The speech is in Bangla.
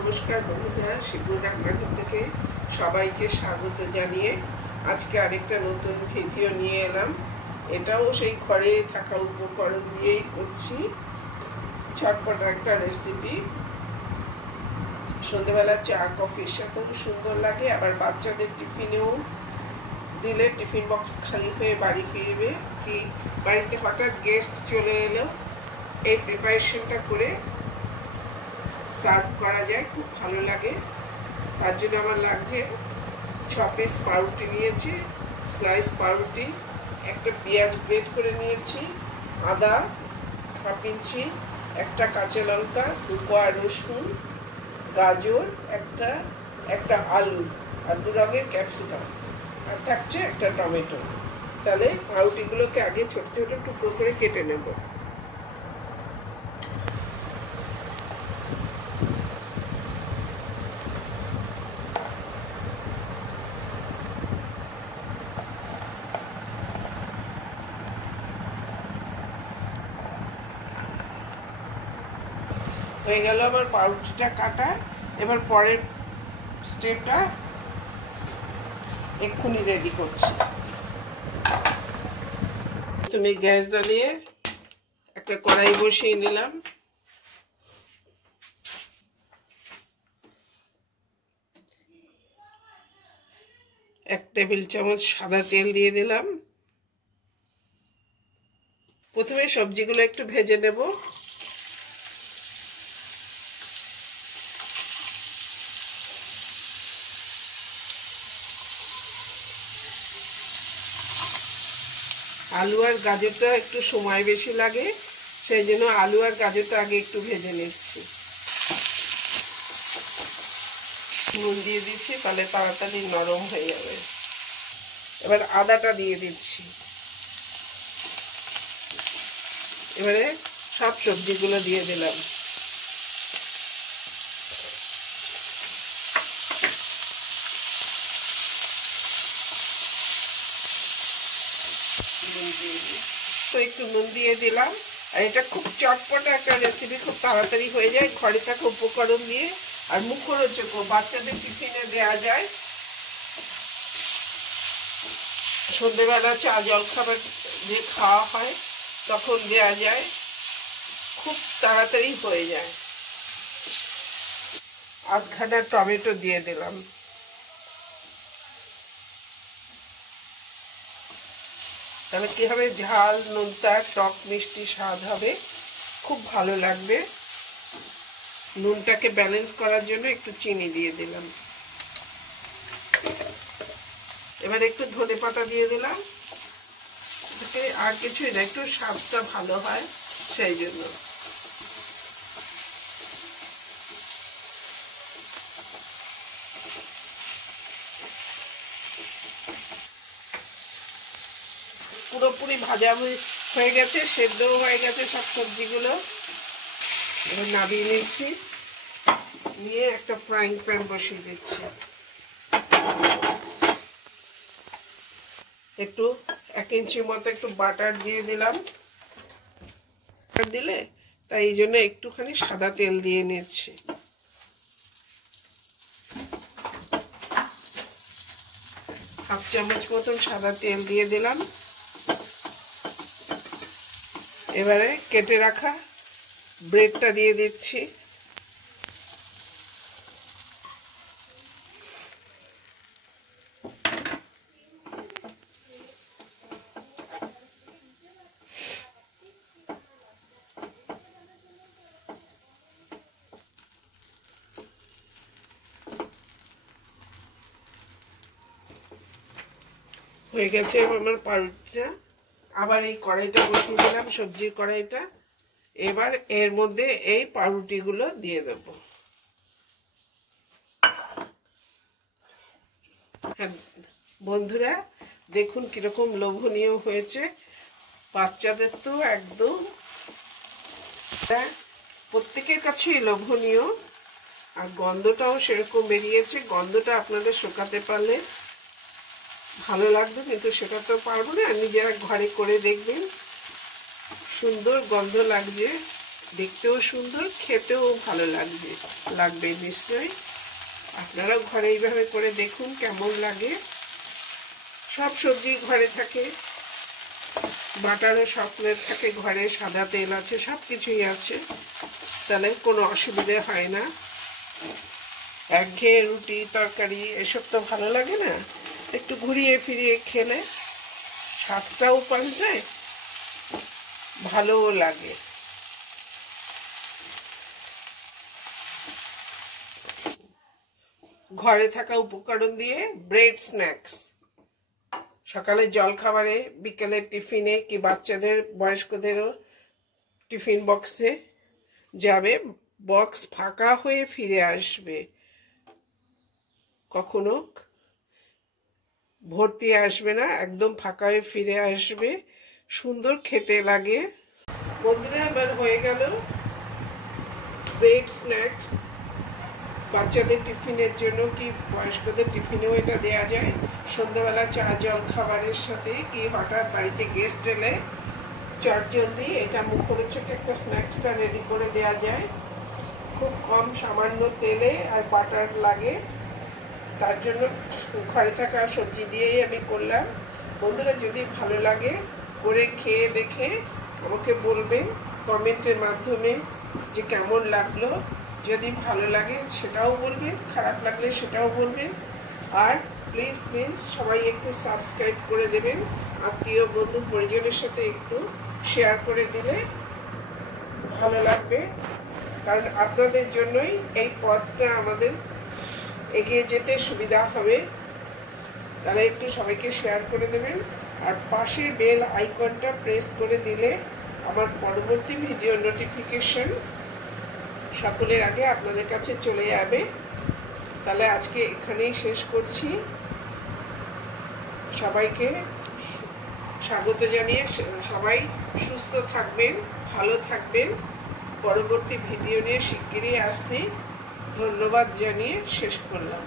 নমস্কার বন্ধুরা, শিবু রান্নাঘর থেকে সবাইকে স্বাগত জানিয়ে আজকে আরেকটা নতুন ভিডিও নিয়ে এলাম। এটাও সেই ঘরে থাকা উপকরণ দিয়েই করছি, ঝটপট একটা রেসিপি। সন্ধ্যেবেলা চা কফির সাথেও সুন্দর লাগে, আবার বাচ্চাদের টিফিনেও দিলে টিফিন বক্স খালি হয়ে বাড়ি ফিরবে, কি বাড়িতে হঠাৎ গেস্ট চলে এলো এই প্রিপারেশনটা করে সার্ভ করা যায়, খুব ভালো লাগে। তার জন্য আমার লাগছে 6 পিস পাউরুটি নিয়েছি, স্লাইস পাউরুটি, একটা পেঁয়াজ গ্রেট করে নিয়েছি, আদা 1/2 ইঞ্চি, একটা কাঁচা লঙ্কা, 2 কোয়া রসুন, গাজর একটা আলু আর 2 রঙের ক্যাপসিকাম, আর থাকছে একটা টমেটো। তাহলে পাউরুটিগুলোকে আগে ছোট ছোট টুকরো করে কেটে নেব। হয়ে গেল আমার পাউরুটিটা কাটা। এবার পরের স্টেপটা এক্ষুনি রেডি করছি। তুমি গ্যাস জ্বালিয়ে একটা কড়াই বসিয়ে নিলাম, এক টেবিল চামচ সাদা তেল দিয়ে দিলাম। প্রথমে সবজিগুলো একটু ভেজে নেব। আলু আর গাজরটা একটু সময় বেশি লাগে, সেই জন্য আলু আর গাজরটা আগে একটু ভেজে নিচ্ছি। নুন দিয়ে দিচ্ছি, তাহলে তাড়াতাড়ি নরম হয়ে যাবে। এবার আদাটা দিয়ে দিচ্ছি। এবারে সব সবজিগুলো দিয়ে দিলাম। তো একটু নুন দিয়ে দিলাম। আর এটা খুব চটপটা একটা রেসিপি, খুব তাড়াতাড়ি হয়ে যায় ঘরে থাকা উপকরণ দিয়ে, আর মুখরোচক, বাচ্চাদের টিফিনে দেওয়া যায়। সন্ধ্যেবেলা চা জল খাবার যে খাওয়া হয় তখন দেওয়া যায়, খুব তাড়াতাড়ি হয়ে যায়। আধখানা টমেটো দিয়ে দিলাম। তাহলে কি হবে, ঝাল নোনতা টক মিষ্টি স্বাদ হবে, খুব ভালো লাগবে। নুনটাকে ব্যালেন্স করার জন্য একটু চিনি দিয়ে দিলাম। এবার একটু ধনেপাতা দিয়ে দিলাম, আর কিছুই না, একটু স্বাদটা ভালো হয় সেই জন্য। পুরোপুরি ভাজা হয়ে গেছে, সেদ্ধও হয়ে গেছে সব সবজিগুলো। এবার নামিয়ে নিচ্ছি, নিয়ে একটা ফ্রাইং প্যান বসিয়ে দিচ্ছি। একটু 1 ইঞ্চি মতো একটু বাটার দিয়ে দিলাম, দিলে তাই এই জন্য একটুখানি সাদা তেল দিয়ে নিচ্ছি। হাফ চামচ মতন সাদা তেল দিয়ে দিলাম। এবারে কেটে রাখা ব্রেডটা দিয়ে দিচ্ছি। হয়ে গেছে আমার পাউরুটিটা। আবার এই কড়াইটা বসিয়ে দিলাম, সবজির কড়াইটা। এবার এর মধ্যে এই পাউরুটিগুলো দিয়ে দেব। হ্যাঁ বন্ধুরা, দেখুন কিরকম লোভনীয় হয়েছে। বাচ্চাদের তো একদম প্রত্যেকের কাছেই লোভনীয়, আর গন্ধটাও সেরকম বেরিয়েছে। গন্ধটা আপনাদের শোকাতে পারলে ভালো লাগবে, কিন্তু সেটা তো পারবো না। নিজেরা ঘরে করে দেখবেন, সুন্দর গন্ধ লাগছে। দেখতেও সুন্দর, খেতেও ভালো লাগবে নিশ্চয়ই। আপনারাও ঘরে এইভাবে করে দেখুন কেমন লাগে। সব সবজি ঘরে থাকে, বাটারও সকলের থাকে ঘরে, সাদা তেল আছে, সব কিছুই আছে, তাহলে কোনো অসুবিধে হয় না। একঘেয়ে রুটি তরকারি এসব তো ভালো লাগে না, একটু ঘুরিয়ে ফিরিয়ে খেলে স্বাদটাও পাল্টায়, ভালোও লাগে। ঘরে থাকা উপকরণ দিয়ে ব্রেড স্ন্যাক্স, সকালে জলখাবারে, বিকেলের টিফিনে, কি বাচ্চাদের বয়স্কদেরও টিফিন বক্সে যাবে, বক্স ফাঁকা হয়ে ফিরে আসবে, কখনো ভর্তি আসবে না, একদম ফাঁকা হয়ে ফিরে আসবে, সুন্দর খেতে লাগে। বন্ধুরা, এবার হয়ে গেল ব্রেড স্ন্যাক্স। বাচ্চাদের টিফিনের জন্য কি বয়স্কদের টিফিনেও এটা দেওয়া যায়। সন্ধ্যাবেলা চা জল খাবারের সাথে, কি হঠাৎ বাড়িতে গেস্ট এলে চটজলদি এটা মুখরোচক একটা স্ন্যাক্সটা রেডি করে দেওয়া যায়। খুব কম সামান্য তেলে আর বাটার লাগে, তার জন্য ঘরে থাকা সবজি দিয়েই আমি করলাম। বন্ধুরা, যদি ভালো লাগে করে খেয়ে দেখে আমাকে বলবেন কমেন্টের মাধ্যমে যে কেমন লাগলো। যদি ভালো লাগে সেটাও বলবেন, খারাপ লাগলে সেটাও বলবেন। আর প্লিজ সবাই একটু সাবস্ক্রাইব করে দেবেন, আত্মীয় বন্ধু পরিজনের সাথে একটু শেয়ার করে দিলে ভালো লাগবে, কারণ আপনাদের জন্যই এই পথটা আমাদের এগিয়ে যেতে সুবিধা হবে। তাহলে একটু সবাইকে শেয়ার করে দেবেন, আর পাশের বেল আইকনটা প্রেস করে দিলে আমার পরবর্তী ভিডিও নোটিফিকেশন সকলের আগে আপনাদের কাছে চলে যাবে। তাহলে আজকে এখানেই শেষ করছি। সবাইকে স্বাগত জানিয়ে সবাই সুস্থ থাকবেন, ভালো থাকবেন। পরবর্তী ভিডিও নিয়ে শিগগিরই আসছি। ধন্যবাদ জানিয়ে শেষ করলাম।